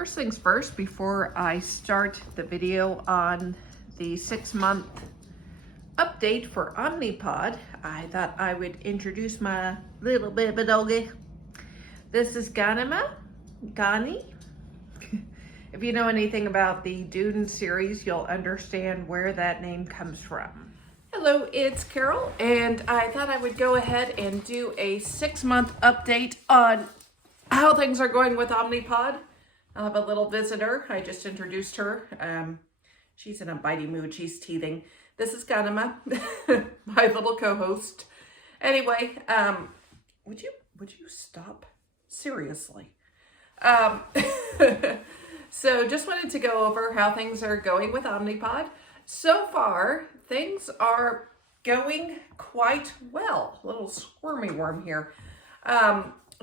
first things first, before I start the video on the 6-month update for Omnipod, I thought I would introduce my little baby doggy. This is Ghanima, Ghani. If you know anything about the Dune series, you'll understand where that name comes from. Hello, it's Carol, and I thought I would go ahead and do a 6-month update on how things are going with Omnipod. I'll have a little visitor. I just introduced her. She's in a bitey mood. She's teething. This is Ghanima, my little co-host. Anyway, would you stop? Seriously. So just wanted to go over how things are going with Omnipod. So far, things are going quite well. A little squirmy worm here.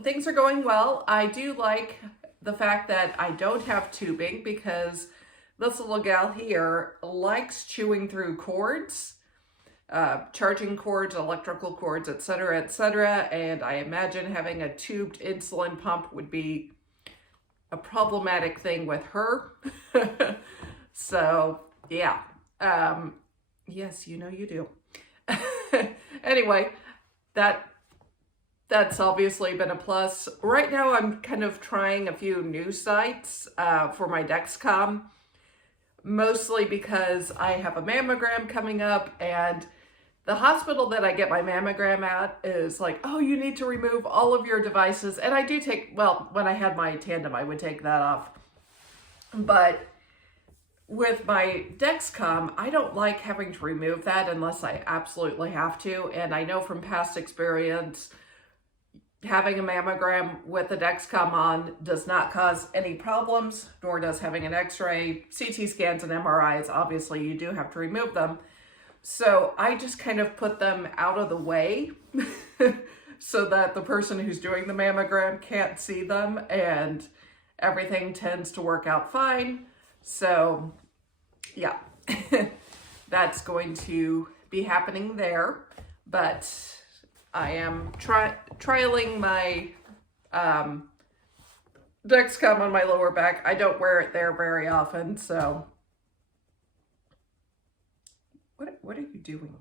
Things are going well. I do like the fact that I don't have tubing because this little gal here likes chewing through cords, charging cords, electrical cords, etc., etc. And I imagine having a tubed insulin pump would be a problematic thing with her. So, yeah. Yes, you know you do. Anyway, that's obviously been a plus. Right now, I'm kind of trying a few new sites for my Dexcom, mostly because I have a mammogram coming up, and the hospital that I get my mammogram at is like, oh, you need to remove all of your devices. And I do take, well, when I had my Tandem, I would take that off. But with my Dexcom, I don't like having to remove that unless I absolutely have to. And I know from past experience, having a mammogram with the Dexcom on does not cause any problems, nor does having an X-ray. CT scans and MRIs, obviously you do have to remove them. So I just kind of put them out of the way so that the person who's doing the mammogram can't see them, and everything tends to work out fine. So yeah, that's going to be happening there. But I am trialing my Dexcom on my lower back. I don't wear it there very often, so what are you doing?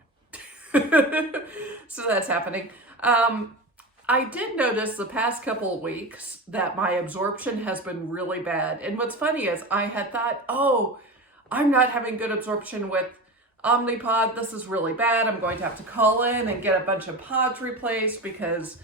So that's happening. I did notice the past couple of weeks that my absorption has been really bad. And what's funny is I had thought, oh, I'm not having good absorption with Omnipod. This is really bad. I'm going to have to call in and get a bunch of pods replaced because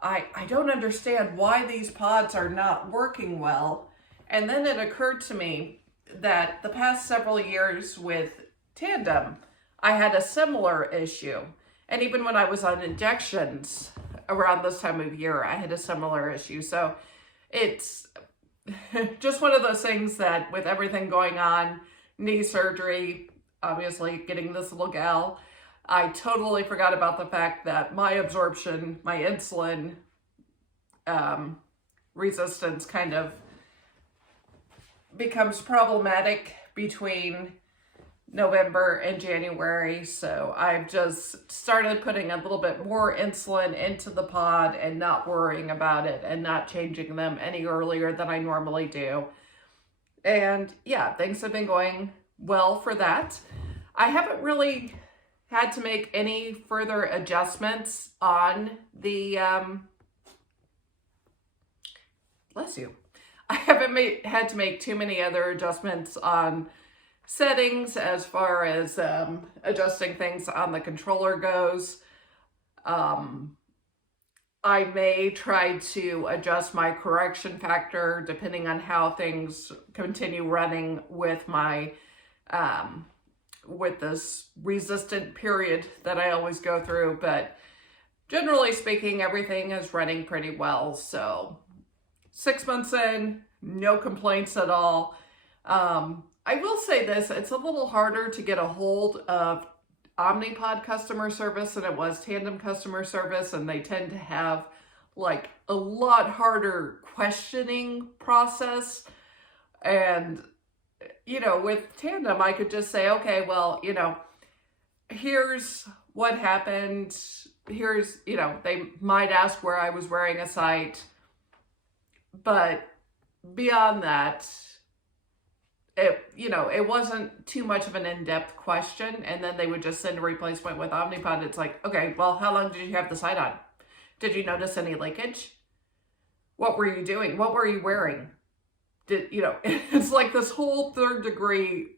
I don't understand why these pods are not working well. And then it occurred to me that the past several years with Tandem, I had a similar issue. And even when I was on injections around this time of year, I had a similar issue. So it's just one of those things that with everything going on, knee surgery, obviously getting this little gal, I totally forgot about the fact that my absorption, my insulin resistance kind of becomes problematic between November and January. So I've just started putting a little bit more insulin into the pod and not worrying about it and not changing them any earlier than I normally do. And yeah, things have been going well for that. I haven't really had to make any further adjustments on the, bless you. I haven't had to make too many other adjustments on settings as far as adjusting things on the controller goes. I may try to adjust my correction factor depending on how things continue running with my with this resistant period that I always go through, but generally speaking, everything is running pretty well. So 6 months in, no complaints at all. I will say this, it's a little harder to get a hold of Omnipod customer service than it was Tandem customer service, and they tend to have like a lot harder questioning process. And you know, with Tandem, I could just say, okay, well, you know, here's what happened. Here's, you know, they might ask where I was wearing a site, but beyond that, it wasn't too much of an in-depth question, and then they would just send a replacement with Omnipod. It's like, okay, well, how long did you have the site on? Did you notice any leakage? What were you doing? What were you wearing? It's like this whole third degree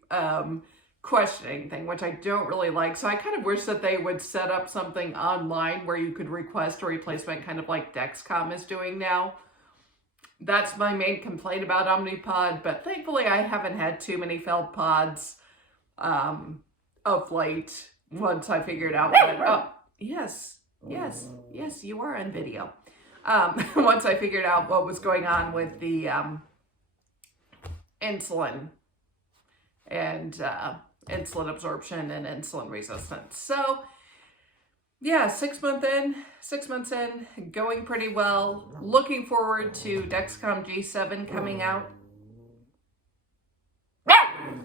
questioning thing, which I don't really like. So I kind of wish that they would set up something online where you could request a replacement, kind of like Dexcom is doing now. That's my main complaint about Omnipod, but thankfully I haven't had too many failed pods of late once I figured out that, oh, yes, you are on video. Once I figured out what was going on with the insulin and insulin absorption and insulin resistance. So yeah, 6 months in, going pretty well. Looking forward to Dexcom G7 coming out.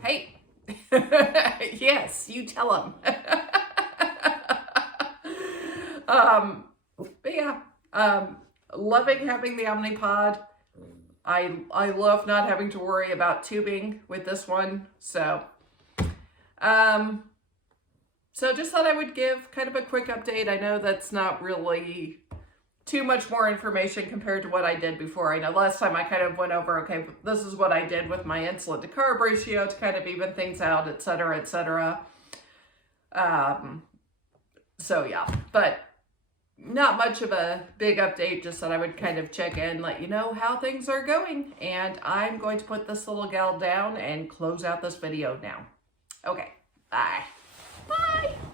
Hey, yes, you tell them. But yeah, loving having the Omnipod. I love not having to worry about tubing with this one. So just thought I would give kind of a quick update. I know that's not really too much more information compared to what I did before. I know last time I kind of went over, okay, this is what I did with my insulin to carb ratio to kind of even things out, et cetera, et cetera. So yeah, but not much of a big update, just that I would kind of check in, let you know how things are going. And I'm going to put this little gal down and close out this video now. Okay, bye. Bye.